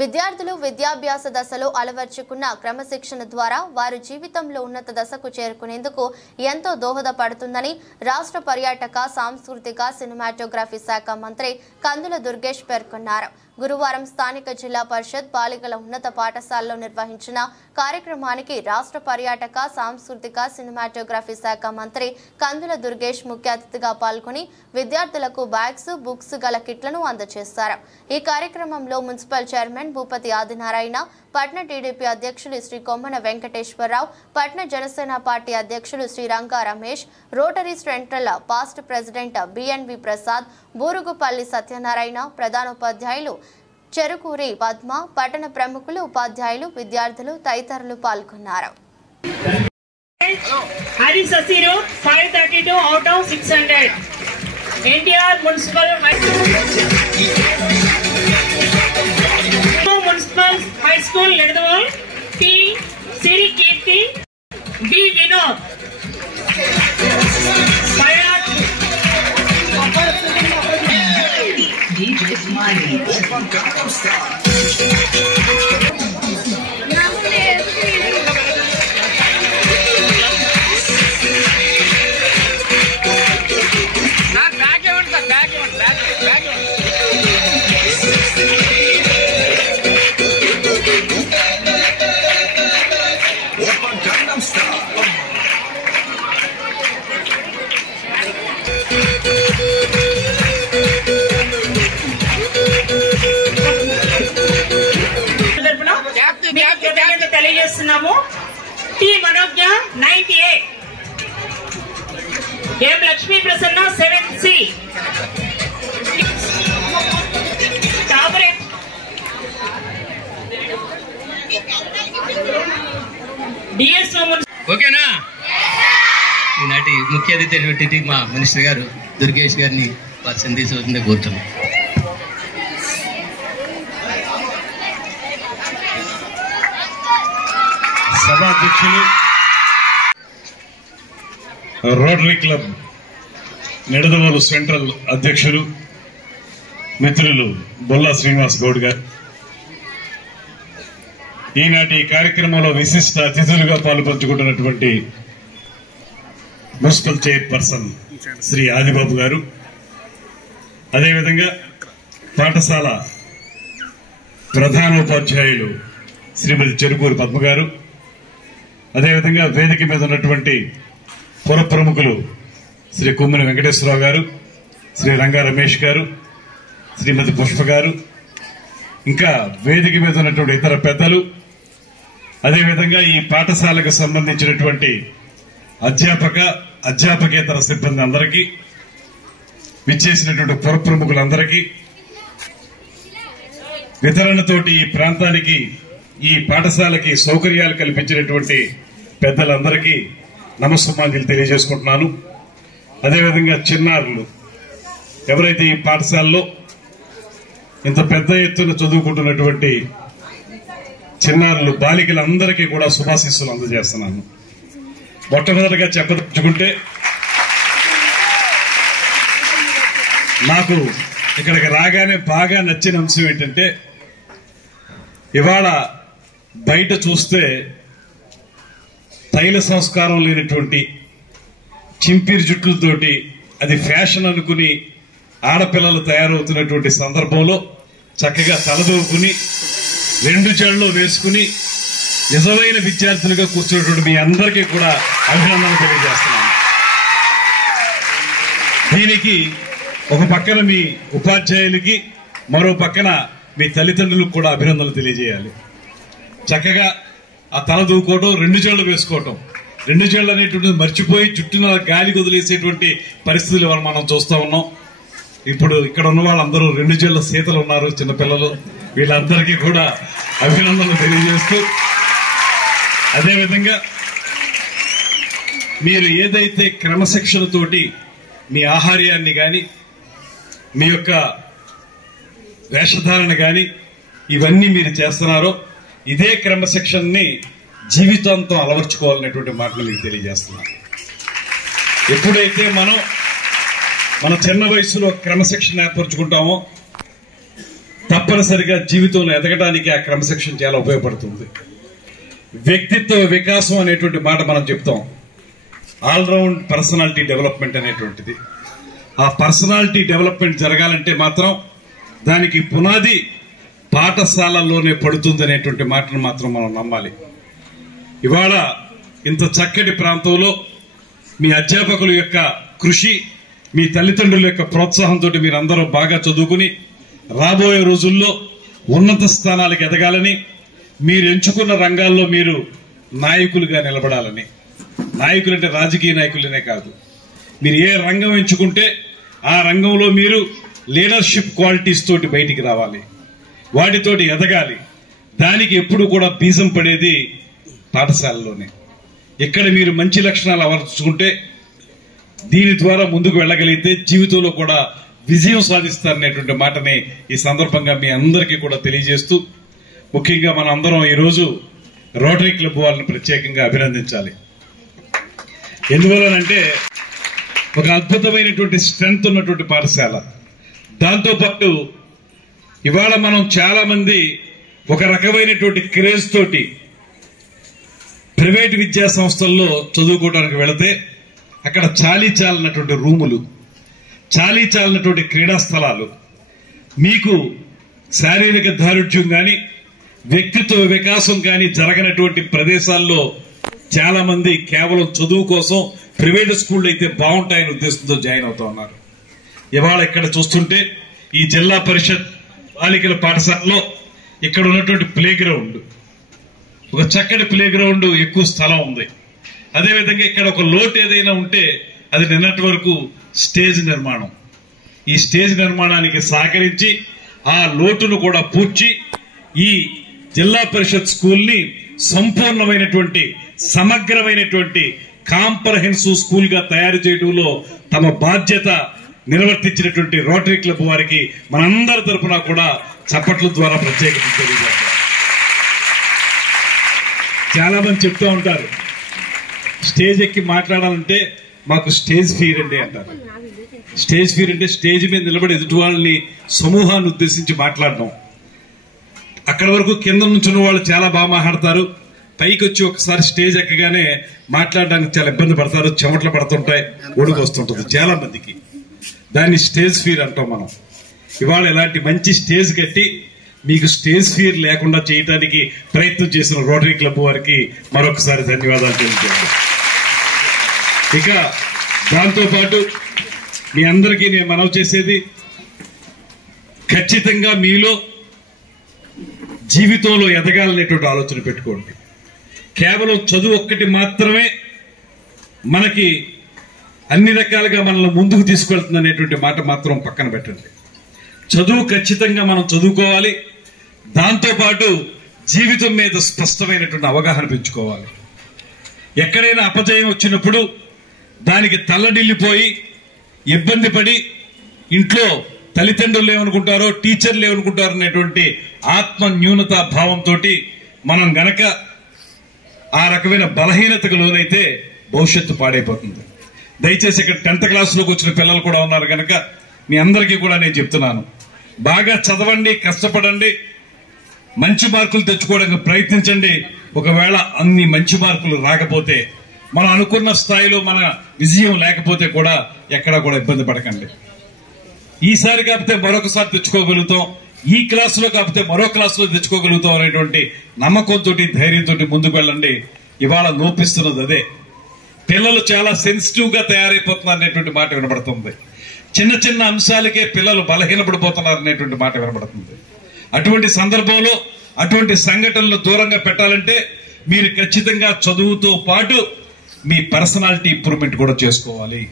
విద్యార్థులు విద్యాభ్యాస దశలో అలవర్చుకున్న క్రమశిక్షణ ద్వారా వారి జీవితంలో ఉన్నత దశకు చేరుకునేందుకు ఎంతో దోహదపడుతుందని రాష్ట్ర పర్యాటక సాంస్కృతిక సినిమాటోగ్రఫీ శాఖ మంత్రి కందుల దుర్గేష్ పేర్కొన్నారు. గురువారం స్థానిక జిల్లా పరిషత్ బాలికల ఉన్నత పాఠశాలలో నిర్వహించిన కార్యక్రమానికి రాష్ట్ర పర్యాటక సాంస్కృతిక సినిమాటోగ్రఫీ శాఖ మంత్రి కందుల దుర్గేష్ ముఖ్య అతిథిగా పాల్గొని విద్యార్థులకు బ్యాగ్స్, బుక్స్ గల కిట్లను అందజేశారు. ఈ కార్యక్రమంలో మున్సిపల్ చైర్మన్ భూపతి ఆదినారాయణ, పట్న టీడీపీ అధ్యక్షులు శ్రీ కొమ్మన వెంకటేశ్వరరావు, పట్న జనసేన పార్టీ అధ్యక్షులు Shri Ranga Ramesh, rotary central past president BNV Prasad, Burugupalli Satyanarayana, ప్రధానోపాధ్యాయులు చెరుకూరి పద్మ, పట్టణ ప్రముఖులు, ఉపాధ్యాయులు, విద్యార్థులు తదితరులు పాల్గొన్నారు. High School Ledawal, P. Siri Kirti, B. Vinod. DJ Smiley. తెలియజేస్తున్నాము. టి మనోజ్ఞ 98, ఎం లక్ష్మీ ప్రసన్న 7C, ఓకేనా? ఈనాటి ముఖ్య అతిథి మా మినిస్టర్ గారు దుర్గేష్ గారిని వారి సందేశం కోరుతున్నాం. సభాధ్యక్షులు, రోటరీ క్లబ్ నిడదవోలు సెంట్రల్ అధ్యక్షులు మిత్రులు బొల్లా శ్రీనివాస్ గౌడ్ గారు, ఈనాటి కార్యక్రమంలో విశిష్ట అతిథులుగా పాల్పంచుకుంటున్నటువంటి మున్సిపల్ చైర్పర్సన్ శ్రీ ఆదిబాబు గారు, అదేవిధంగా పాఠశాల ప్రధానోపాధ్యాయులు శ్రీమతి చెరుకూరి పద్మ గారు, అదేవిధంగా వేదిక మీద ఉన్నటువంటి పుర ప్రముఖులు శ్రీ కొమ్మన వెంకటేశ్వరరావు గారు, శ్రీ రంగా రమేష్ గారు, శ్రీమతి పుష్ప గారు, ఇంకా వేదిక మీద ఉన్నటువంటి ఇతర పెద్దలు, అదేవిధంగా ఈ పాఠశాలకు సంబంధించినటువంటి అధ్యాపకేతర సిబ్బంది అందరికీ, విచ్చేసినటువంటి పుర ప్రముఖులందరికీ, వితరణతోటి ఈ ప్రాంతానికి ఈ పాఠశాలకి సౌకర్యాలు కల్పించినటువంటి పెద్దలందరికీ నమస్సుమాంజలి తెలియజేసుకుంటున్నాను. అదేవిధంగా చిన్నారులు ఎవరైతే ఈ పాఠశాలలో ఇంత పెద్ద ఎత్తున చదువుకుంటున్నటువంటి చిన్నారులు బాలికలందరికీ కూడా శుభాశీస్సులు అందజేస్తున్నాను. మొట్టమొదటిగా చెప్పదలుచుకుంటే, నాకు ఇక్కడికి రాగానే బాగా నచ్చిన అంశం ఏంటంటే, ఇవాళ బయట చూస్తే తైల సంస్కారం లేనటువంటి చింపిరి జుట్లతోటి అది ఫ్యాషన్ అనుకుని ఆడపిల్లలు తయారవుతున్నటువంటి సందర్భంలో చక్కగా తలదూకుని 2 జడలు వేసుకుని నిజమైన విద్యార్థులుగా కూర్చున్నటువంటి మీ అందరికీ కూడా అభినందనలు తెలియజేస్తున్నాను. దీనికి ఒక పక్కన మీ ఉపాధ్యాయులకి, మరో పక్కన మీ తల్లిదండ్రులకు కూడా అభినందనలు తెలియజేయాలి. చక్కగా ఆ తల దూకోవడం, 2 జడలు వేసుకోవటం, 2 జడలు అనేటువంటిది మర్చిపోయి చుట్టూన గాలి వదిలేసేటువంటి పరిస్థితులు మనం చూస్తా ఉన్నాం. ఇప్పుడు ఇక్కడ ఉన్న వాళ్ళందరూ 2 జడల సీతలు ఉన్నారు, చిన్నపిల్లలు, వీళ్ళందరికీ కూడా అభినందనలు తెలియజేస్తూ, అదేవిధంగా మీరు ఏదైతే క్రమశిక్షణతోటి మీ ఆహార్యాన్ని కానీ, మీ యొక్క వేషధారణ కానీ ఇవన్నీ మీరు చేస్తున్నారో, ఇదే క్రమశిక్షణని జీవితాంతం అలవర్చుకోవాలనేటువంటి మాటలు మీకు తెలియజేస్తున్నాను. ఎప్పుడైతే మన చిన్న వయసులో క్రమశిక్షణ ఏర్పరచుకుంటామో తప్ప తప్పనిసరిగా జీవితంలో ఎదగడానికి ఆ క్రమశిక్షణ చాలా ఉపయోగపడుతుంది. వ్యక్తిత్వ వికాసం అనేటువంటి మాట మనం చెప్తాం. ఆల్రౌండ్ పర్సనాలిటీ డెవలప్మెంట్ అనేటువంటిది. ఆ పర్సనాలిటీ డెవలప్మెంట్ జరగాలంటే మాత్రం దానికి పునాది పాఠశాలల్లోనే పడుతుంది అనేటువంటి మాటను మాత్రం మనం నమ్మాలి. ఇవాళ ఇంత చక్కటి ప్రాంతంలో మీ అధ్యాపకుల యొక్క కృషి, మీ తల్లిదండ్రుల యొక్క ప్రోత్సాహంతో మీరందరూ బాగా చదువుకుని రాబోయే రోజుల్లో ఉన్నత స్థానాలకు ఎదగాలని, మీరు ఎంచుకున్న రంగాల్లో మీరు నాయకులుగా నిలబడాలని. నాయకులు అంటే రాజకీయ నాయకులనే కాదు, మీరు ఏ రంగం ఎంచుకుంటే ఆ రంగంలో మీరు లీడర్షిప్ క్వాలిటీస్ తోటి బయటికి రావాలి, వాటితోటి ఎదగాలి. దానికి ఎప్పుడు కూడా బీజం పడేది పాఠశాలలోనే. ఇక్కడ మీరు మంచి లక్షణాలు అమర్చుకుంటే, దీని ద్వారా ముందుకు వెళ్ళగలిగితే జీవితంలో కూడా విజయం సాధిస్తారనేటువంటి మాటని ఈ సందర్భంగా మీ అందరికీ కూడా తెలియజేస్తూ, ముఖ్యంగా మన అందరం ఈరోజు రోటరీ క్లబ్ వాళ్ళని ప్రత్యేకంగా అభినందించాలి. ఎందువలనంటే ఒక అద్భుతమైనటువంటి స్ట్రెంగ్త్ ఉన్నటువంటి పాఠశాల. దాంతోపాటు ఇవాళ మనం చాలా మంది ఒక రకమైనటువంటి క్రేజ్ తోటి ప్రైవేట్ విద్యా సంస్థల్లో చదువుకోవడానికి వెళితే అక్కడ చాలీచాలన్నటువంటి రూములు, చాలీచాలన్నటువంటి క్రీడా స్థలాలు, మీకు శారీరక దారుఢ్యం కానీ వ్యక్తిత్వ వికాసం కానీ జరగనటువంటి ప్రదేశాల్లో చాలా మంది కేవలం చదువు కోసం ప్రైవేట్ స్కూళ్ళు అయితే బాగుంటాయనే ఉద్దేశంతో జాయిన్ అవుతా ఉన్నారు. ఇవాళ ఇక్కడ చూస్తుంటే ఈ జిల్లా పరిషత్ బాలికల పాఠశాలలో ఇక్కడ ఉన్నటువంటి ప్లే గ్రౌండ్, ఒక చక్కటి ప్లే గ్రౌండ్, ఎక్కువ స్థలం ఉంది. అదేవిధంగా ఇక్కడ ఒక లోటు ఏదైనా ఉంటే అది నిన్నటి వరకు స్టేజ్ నిర్మాణం. ఈ స్టేజ్ నిర్మాణానికి సహకరించి ఆ లోటును కూడా పూడ్చి ఈ జిల్లా పరిషత్ స్కూల్ ని సంపూర్ణమైనటువంటి సమగ్రమైనటువంటి కాంప్రహెన్సివ్ స్కూల్ గా తయారు చేయడంలో తమ బాధ్యత నిర్వర్తించినటువంటి రోటరీ క్లబ్ వారికి మనందరి తరఫున కూడా చప్పట్ల ద్వారా ప్రత్యేకత తెలియజేస్తారు. చాలా మంది చెప్తూ ఉంటారు, స్టేజ్ ఎక్కి మాట్లాడాలంటే మాకు స్టేజ్ ఫియర్ అండి అంటారు. స్టేజ్ ఫియర్ అంటే స్టేజ్ మీద నిలబడి ఎదుటి వాళ్ళని సమూహాన్ని ఉద్దేశించి మాట్లాడడం. అక్కడ వరకు కింద నుంచున్న వాళ్ళు చాలా బాగా మాట్లాడతారు, పైకి వచ్చి ఒకసారి స్టేజ్ ఎక్కగానే మాట్లాడడానికి చాలా ఇబ్బంది పడతారు, చెమటలు పడుతుంటాయి, ఒడుగు వస్తుంటుంది చాలా మందికి. దాన్ని స్టేజ్ ఫియర్ అంటాం మనం. ఇవాళ ఇలాంటి మంచి స్టేజ్ కట్టి మీకు స్టేజ్ ఫియర్ లేకుండా చేయడానికి ప్రయత్నం చేసిన రోటరీ క్లబ్ వారికి మరొకసారి ధన్యవాదాలు తెలియజేస్తాను. ఇక దాంతోపాటు మీ అందరికీ నేను మనవి చేసేది, ఖచ్చితంగా మీలో జీవితంలో ఎదగాలనేటువంటి ఆలోచన పెట్టుకోండి. కేవలం చదువు ఒక్కటి మాత్రమే మనకి అన్ని రకాలుగా మనల్ని ముందుకు తీసుకెళ్తుంది అనేటువంటి మాట మాత్రం పక్కన పెట్టండి. చదువు ఖచ్చితంగా మనం చదువుకోవాలి, దాంతోపాటు జీవితం మీద స్పష్టమైనటువంటి అవగాహన పెంచుకోవాలి. ఎక్కడైనా అపజయం వచ్చినప్పుడు దానికి తల్లడిల్లిపోయి ఇబ్బంది పడి ఇంట్లో తల్లిదండ్రులు ఏమనుకుంటారో టీచర్లు ఏమనుకుంటారో అనేటువంటి ఆత్మ న్యూనతా భావంతో మనం గనక ఆ రకమైన బలహీనతకు లోనైతే భవిష్యత్తు పాడైపోతుంది. దయచేసి ఇక్కడ 10th క్లాసులోకి వచ్చిన పిల్లలు కూడా ఉన్నారు కనుక మీ అందరికీ కూడా నేను చెప్తున్నాను, బాగా చదవండి, కష్టపడండి, మంచి మార్కులు తెచ్చుకోవడానికి ప్రయత్నించండి. ఒకవేళ అన్ని మంచి మార్కులు రాకపోతే, మనం అనుకున్న స్థాయిలో మన విజయం లేకపోతే కూడా ఎక్కడా కూడా ఇబ్బంది పడకండి. ఈసారి కాకపోతే మరొకసారి తెచ్చుకోగలుగుతాం, ఈ క్లాసులో కాకపోతే మరో క్లాసులో తెచ్చుకోగలుగుతాం అనేటువంటి నమ్మకంతో ధైర్యంతో ముందుకు వెళ్ళండి. ఇవాళ లోపిస్తున్నది అదే. పిల్లలు చాలా సెన్సిటివ్ గా తయారైపోతున్నారు అనేటువంటి మాట వినబడుతుంది. చిన్న చిన్న అంశాలకే పిల్లలు బలహీనపడిపోతున్నారు అనేటువంటి మాట వినబడుతుంది. అటువంటి సందర్భంలో అటువంటి సంఘటనలు దూరంగా పెట్టాలంటే మీరు ఖచ్చితంగా చదువుతో పాటు మీ పర్సనాలిటీ ఇంప్రూవ్మెంట్ కూడా చేసుకోవాలి.